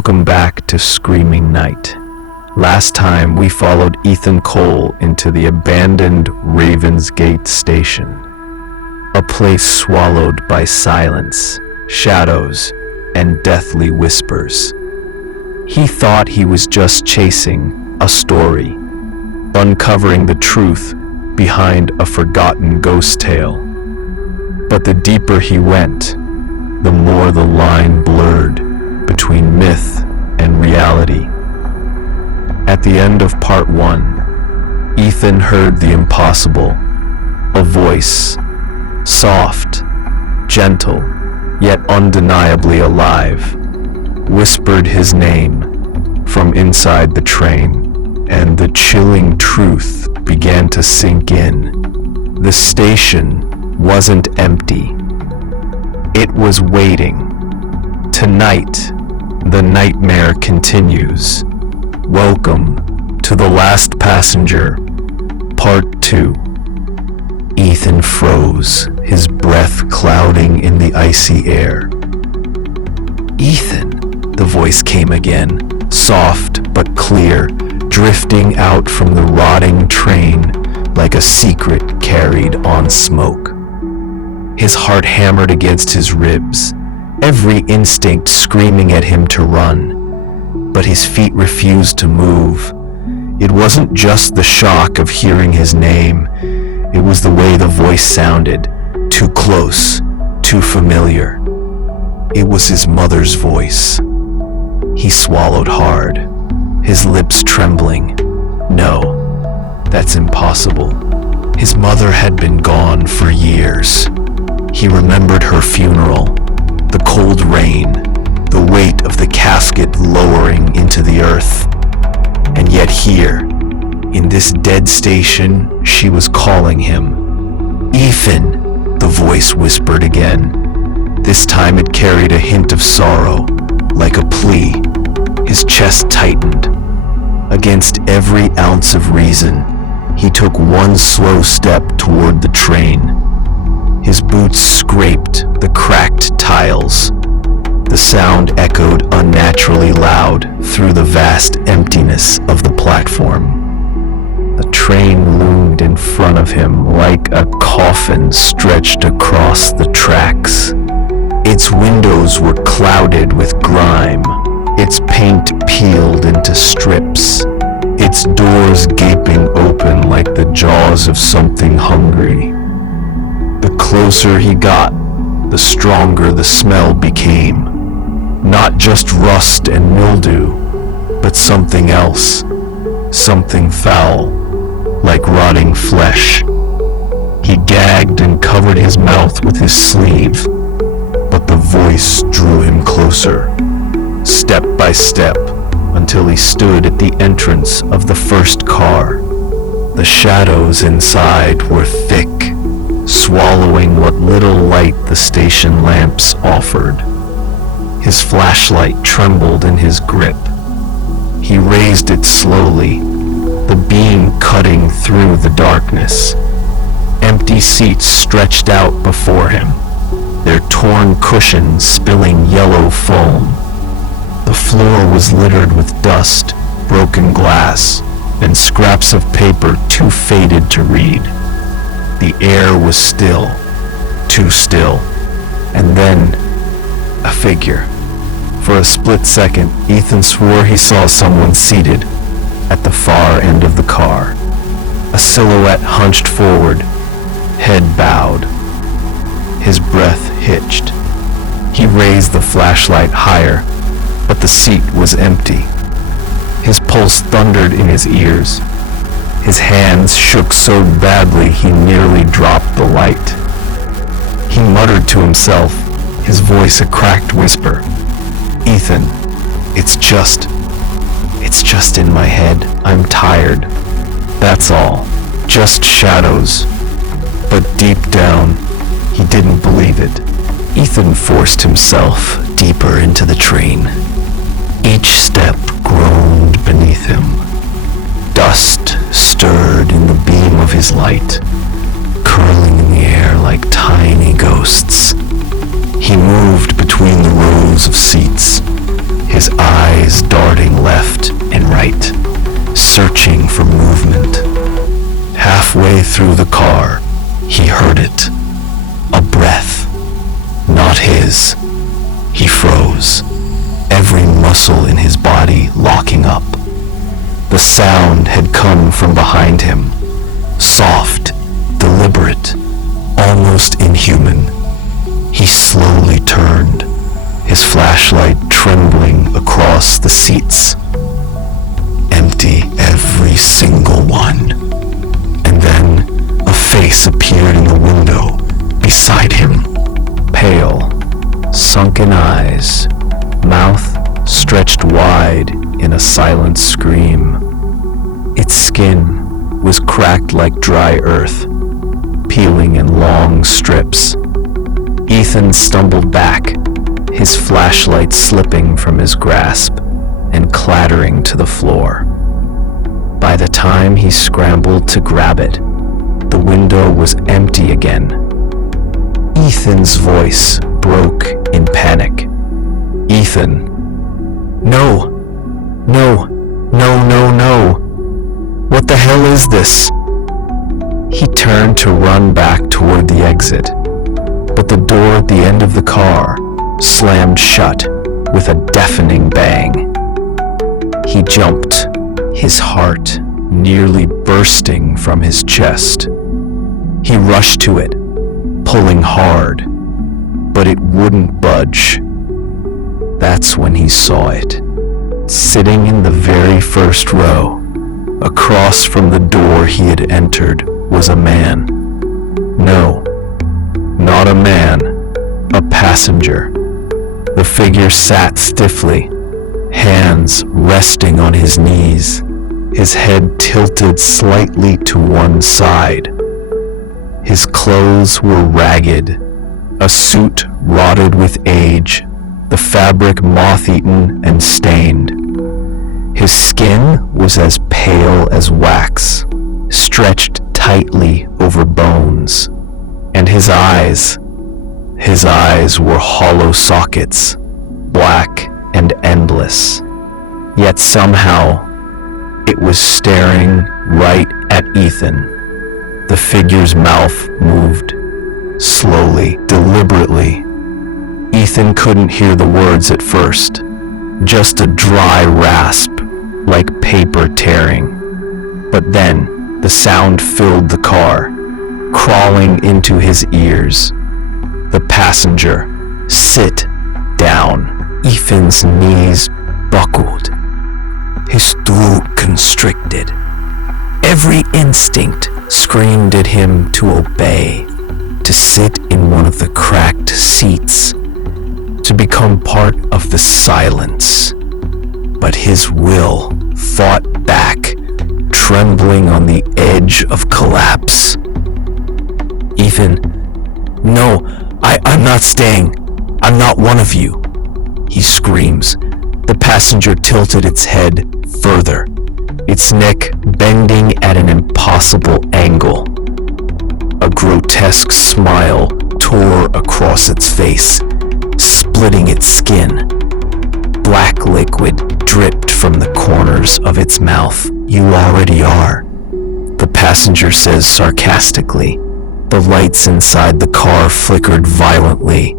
Welcome back to Screaming Night. Last time we followed Ethan Cole into the abandoned Ravensgate station, a place swallowed by silence, shadows, and deathly whispers. He thought he was just chasing a story, uncovering the truth behind a forgotten ghost tale. But the deeper he went, the more the line blurred between myth and reality. At the end of part 1, Ethan heard the impossible. A voice, soft, gentle, yet undeniably alive, whispered his name from inside the train, and the chilling truth began to sink in. The station wasn't empty. It was waiting. Tonight, the nightmare continues. Welcome to The Last Passenger, Part 2. Ethan froze, his breath clouding in the icy air. Ethan, the voice came again, soft but clear, drifting out from the rotting train like a secret carried on smoke. His heart hammered against his ribs, every instinct screaming at him to run, but his feet refused to move. It wasn't just the shock of hearing his name, it was the way the voice sounded, too close, too familiar. It was his mother's voice. He swallowed hard, his lips trembling. No, that's impossible. His mother had been gone for years. He remembered her funeral, the cold rain, the weight of the casket lowering into the earth. And yet here, in this dead station, she was calling him. Ethan, the voice whispered again. This time it carried a hint of sorrow, like a plea. His chest tightened. Against every ounce of reason, he took one slow step toward the train. His boots scraped the cracked tiles. The sound echoed unnaturally loud through the vast emptiness of the platform. The train loomed in front of him like a coffin stretched across the tracks. Its windows were clouded with grime, its paint peeled into strips, its doors gaping open like the jaws of something hungry. The closer he got, the stronger the smell became. Not just rust and mildew, but something else, something foul, like rotting flesh. He gagged and covered his mouth with his sleeve, but the voice drew him closer, step by step, until he stood at the entrance of the first car. The shadows inside were thick, swallowing what little light the station lamps offered. His flashlight trembled in his grip. He raised it slowly, the beam cutting through the darkness. Empty seats stretched out before him, their torn cushions spilling yellow foam. The floor was littered with dust, broken glass, and scraps of paper too faded to read. The air was still, too still, and then a figure. For a split second, Ethan swore he saw someone seated at the far end of the car. A silhouette hunched forward, head bowed. His breath hitched. He raised the flashlight higher, but the seat was empty. His pulse thundered in his ears. His hands shook so badly he nearly dropped the light. He muttered to himself, his voice a cracked whisper. Ethan, it's just in my head. I'm tired. That's all. Just shadows. But deep down, he didn't believe it. Ethan forced himself deeper into the train. Each step groaned beneath him. Dust stirred in the beam of his light, curling in the air like tiny ghosts. He moved between the rows of seats, his eyes darting left and right, searching for movement. Halfway through the car, he heard it. A breath. Not his. He froze, every muscle in his body locking up. The sound had come from behind him, soft, deliberate, almost inhuman. He slowly turned, his flashlight trembling across the seats. Empty, every single one. And then a face appeared in the window beside him. Pale, sunken eyes, mouth stretched wide in a silent scream. Its skin was cracked like dry earth, peeling in long strips. Ethan stumbled back, his flashlight slipping from his grasp and clattering to the floor. By the time he scrambled to grab it, the window was empty again. Ethan's voice broke in panic. Ethan. No. No. No, no, no. What the hell is this? He turned to run back toward the exit, but the door at the end of the car slammed shut with a deafening bang. He jumped, his heart nearly bursting from his chest. He rushed to it, pulling hard, but it wouldn't budge. That's when he saw it. Sitting in the very first row, across from the door he had entered, was a man. No, not a man, a passenger. The figure sat stiffly, hands resting on his knees, his head tilted slightly to one side. His clothes were ragged, a suit rotted with age, the fabric moth-eaten and stained. His skin was as pale as wax, stretched tightly over bones, and his eyes were hollow sockets, black and endless. Yet somehow, it was staring right at Ethan. The figure's mouth moved, slowly, deliberately. Ethan couldn't hear the words at first, just a dry rasp, like paper tearing. But then, the sound filled the car, crawling into his ears. The passenger, sit down. Ethan's knees buckled, his throat constricted. Every instinct screamed at him to obey, to sit in one of the cracked seats, to become part of the silence. But his will fought back, trembling on the edge of collapse. Ethan, no, I'm not staying. I'm not one of you, he screams. The passenger tilted its head further, its neck bending at an impossible angle. A grotesque smile tore across its face, splitting its skin. Black liquid dripped from the corners of its mouth. You already are, the passenger says sarcastically. The lights inside the car flickered violently.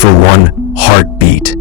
For one heartbeat,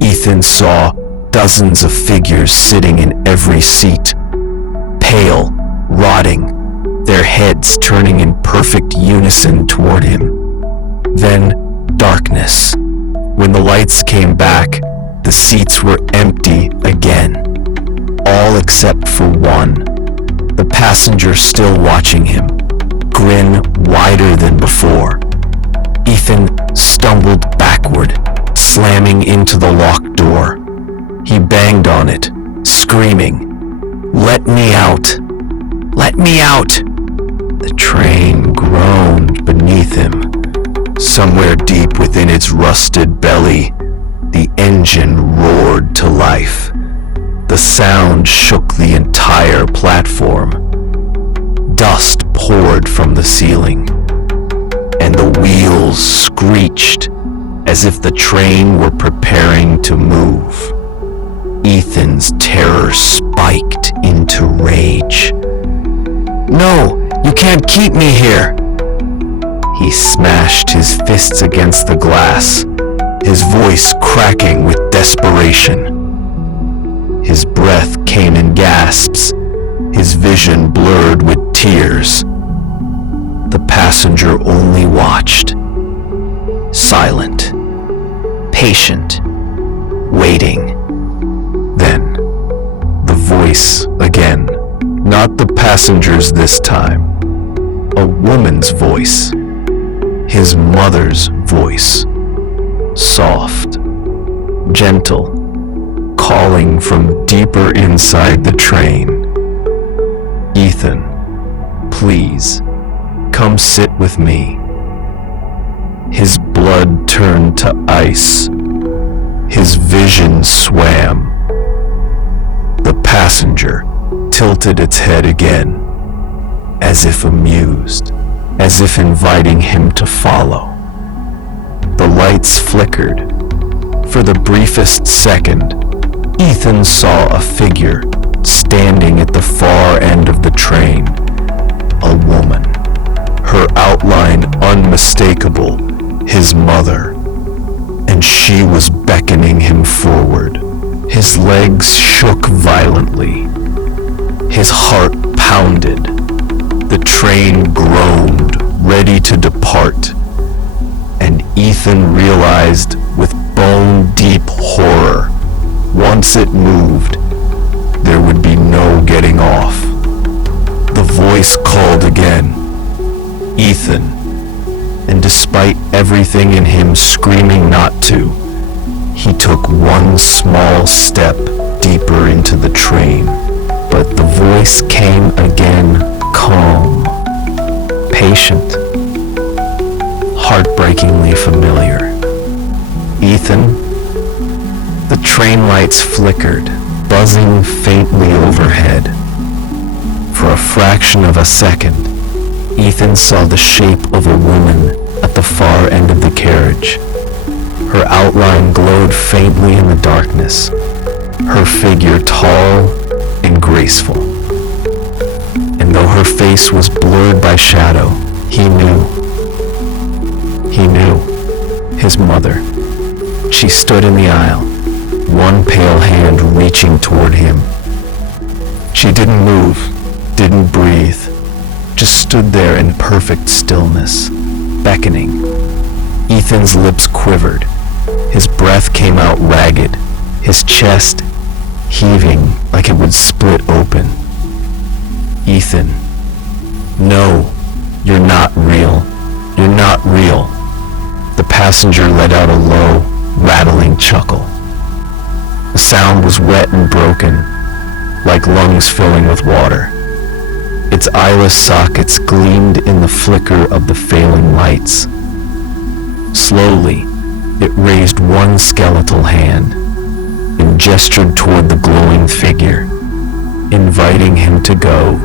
Ethan saw dozens of figures sitting in every seat, pale, rotting, their heads turning in perfect unison toward him. Then darkness. When the lights came back, the seats were empty again, all except for one, the passenger still watching him, grin wider than before. Ethan stumbled backward, slamming into the locked door. He banged on it, screaming, "Let me out! Let me out!" The train groaned beneath him. Somewhere deep within its rusted belly, the engine roared to life. The sound shook the entire platform. Dust poured from the ceiling, and the wheels screeched as if the train were preparing to move. Ethan's terror spiked into rage. "No, you can't keep me here!" He smashed his fists against the glass, his voice cracking with desperation. His breath came in gasps, his vision blurred with tears. The passenger only watched, silent, patient, waiting. Then, the voice again, not the passenger's this time, a woman's voice, his mother's voice, soft, gentle, calling from deeper inside the train. "Ethan, please, come sit with me." His blood turned to ice. His vision swam. The passenger tilted its head again, as if amused, as if inviting him to follow. The lights flickered. For the briefest second, Ethan saw a figure standing at the far end of the train. A woman, her outline unmistakable, his mother. And she was beckoning him forward. His legs shook violently. His heart pounded. The train groaned, ready to depart. And Ethan realized with bone-deep horror, once it moved, there would be no getting off. The voice called again, "Ethan," and despite everything in him screaming not to, he took one small step deeper into the train. But the voice came again, calm, patient, heartbreakingly familiar. "Ethan." The train lights flickered, buzzing faintly overhead. For a fraction of a second, Ethan saw the shape of a woman at the far end of the carriage. Her outline glowed faintly in the darkness, her figure tall and graceful. And though her face was blurred by shadow, he knew. He knew. His mother. She stood in the aisle, one pale hand reaching toward him. She didn't move, didn't breathe, just stood there in perfect stillness, beckoning. Ethan's lips quivered. His breath came out ragged, his chest heaving like it would split open. "Ethan, no, you're not real. You're not real." The passenger let out a low, rattling chuckle. The sound was wet and broken, like lungs filling with water. Its eyeless sockets gleamed in the flicker of the failing lights. Slowly, it raised one skeletal hand and gestured toward the glowing figure, inviting him to go.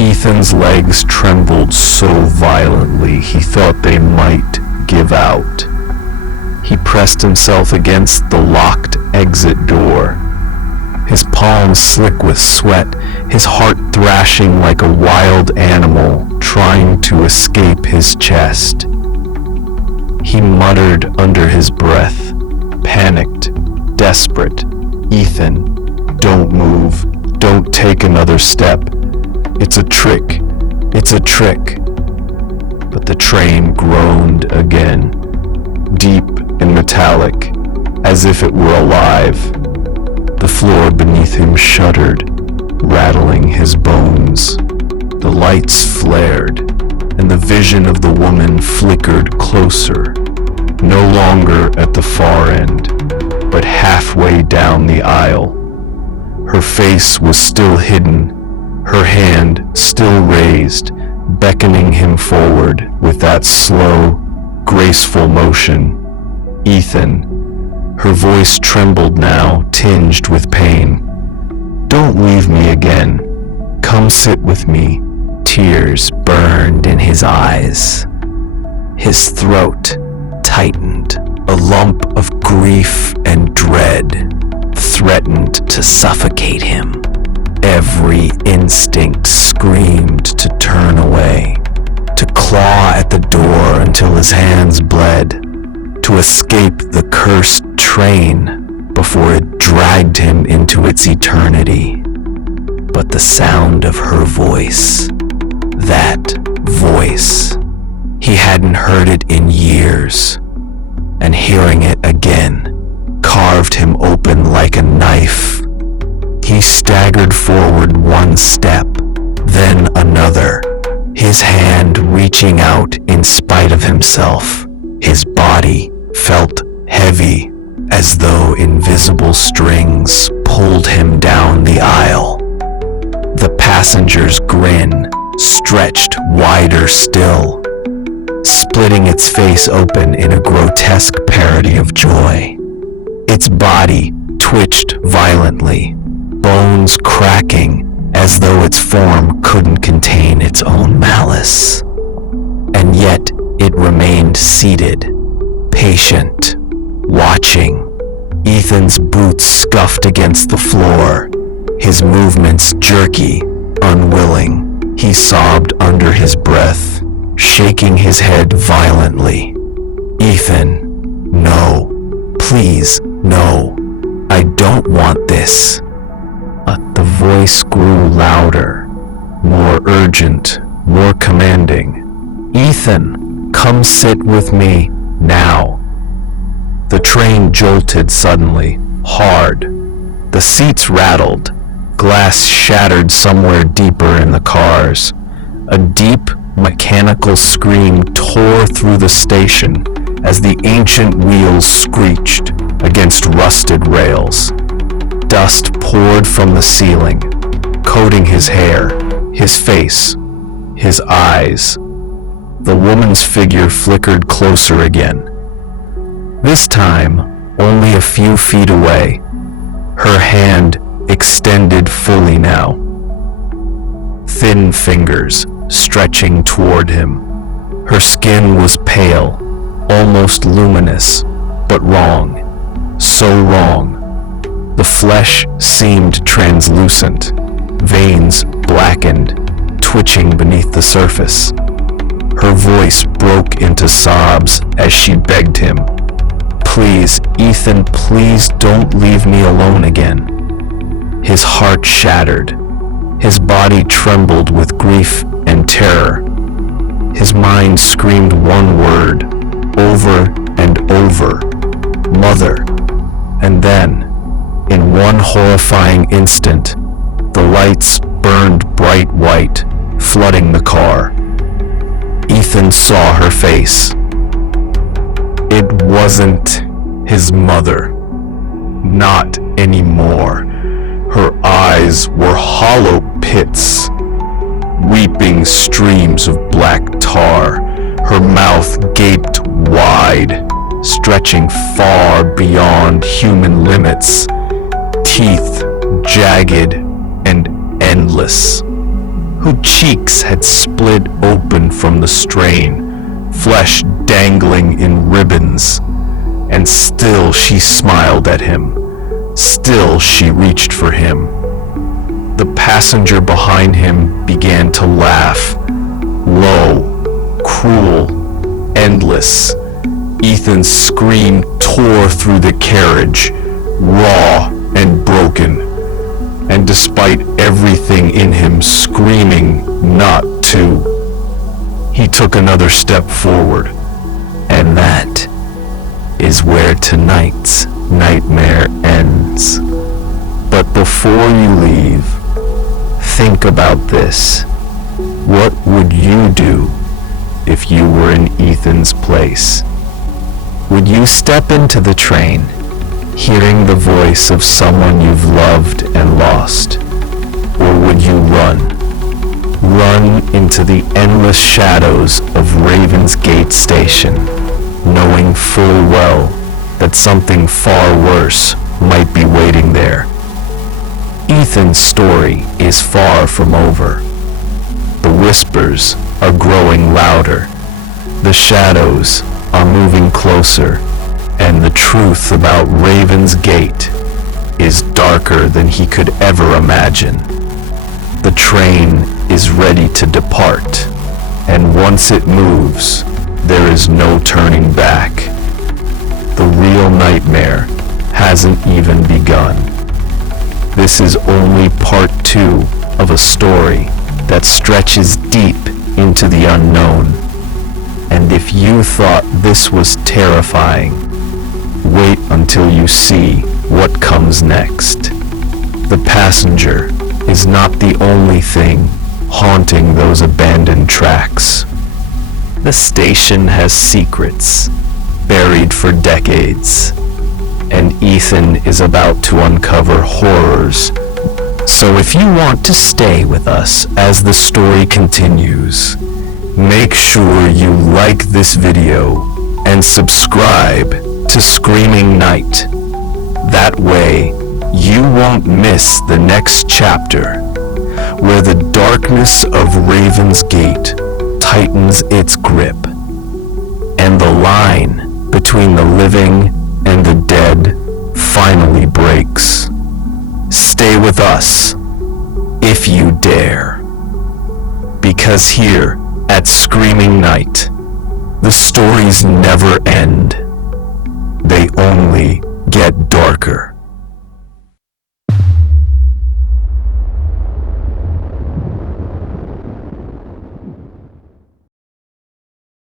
Ethan's legs trembled so violently he thought they might give out. He pressed himself against the locked exit door, his palms slick with sweat, his heart thrashing like a wild animal trying to escape his chest. He muttered under his breath, panicked, desperate, "Ethan, don't move, don't take another step. It's a trick, it's a trick." But the train groaned again, deep and metallic, as if it were alive. The floor beneath him shuddered, rattling his bones. The lights flared, and the vision of the woman flickered closer, no longer at the far end, but halfway down the aisle. Her face was still hidden, her hand still raised, beckoning him forward with that slow, graceful motion. "Ethan." Her voice trembled now, tinged with pain. "Don't leave me again. Come sit with me." Tears burned in his eyes. His throat tightened. A lump of grief and dread threatened to suffocate him. Every instinct screamed to turn away, to claw at the door until his hands bled, to escape the cursed train before it dragged him into its eternity. But the sound of her voice, that voice, he hadn't heard it in years, and hearing it again carved him open like a knife. He staggered forward one step, then another, his hand reaching out in spite of himself. His body felt heavy, as though invisible strings pulled him down the aisle. The passenger's grin stretched wider still, splitting its face open in a grotesque parody of joy. Its body twitched violently, bones cracking as though its form couldn't contain its own malice. And yet it remained seated, patient, watching. Ethan's boots scuffed against the floor, his movements jerky, unwilling. He sobbed under his breath, shaking his head violently. "Ethan, no. Please, no. I don't want this." But the voice grew louder, more urgent, more commanding. "Ethan, come sit with me, now." The train jolted suddenly, hard. The seats rattled, glass shattered somewhere deeper in the cars. A deep, mechanical scream tore through the station as the ancient wheels screeched against rusted rails. Dust poured from the ceiling, coating his hair, his face, his eyes. The woman's figure flickered closer again. This time, only a few feet away, her hand extended fully now. Thin fingers stretching toward him. Her skin was pale, almost luminous, but wrong, so wrong. The flesh seemed translucent, veins blackened, twitching beneath the surface. Her voice broke into sobs as she begged him, "Please, Ethan, please don't leave me alone again." His heart shattered. His body trembled with grief and terror. His mind screamed one word, over and over, "Mother." And then, in one horrifying instant, the lights burned bright white, flooding the car. Ethan saw her face. It wasn't his mother. Not anymore. Her eyes were hollow pits, weeping streams of black tar. Her mouth gaped wide, stretching far beyond human limits, teeth jagged and endless. Her cheeks had split open from the strain, flesh dangling in ribbons, and still she smiled at him. Still she reached for him. The passenger behind him began to laugh, low, cruel, endless. Ethan's scream tore through the carriage, raw and broken, and despite everything in him screaming not to, he took another step forward. And that is where tonight's nightmare ends. But before you leave, think about this. What would you do if you were in Ethan's place? Would you step into the train, hearing the voice of someone you've loved and lost? Or would you run into the endless shadows of Ravensgate Station, knowing full well that something far worse might be waiting there? Ethan's story is far from over. The whispers are growing louder. The shadows are moving closer, and the truth about Ravensgate is darker than he could ever imagine. The train is ready to depart, and once it moves, there is no turning back. The real nightmare hasn't even begun. This is only part 2 of a story that stretches deep into the unknown. And if you thought this was terrifying, wait until you see what comes next. The passenger is not the only thing haunting those abandoned tracks. The station has secrets buried for decades, and Ethan is about to uncover horrors. So if you want to stay with us as the story continues, make sure you like this video and subscribe to Screaming Night. That way, you won't miss the next chapter, where the darkness of Raven's Gate tightens its grip, and the line between the living and the dead finally breaks. Stay with us, if you dare. Because here at Screaming Night, the stories never end.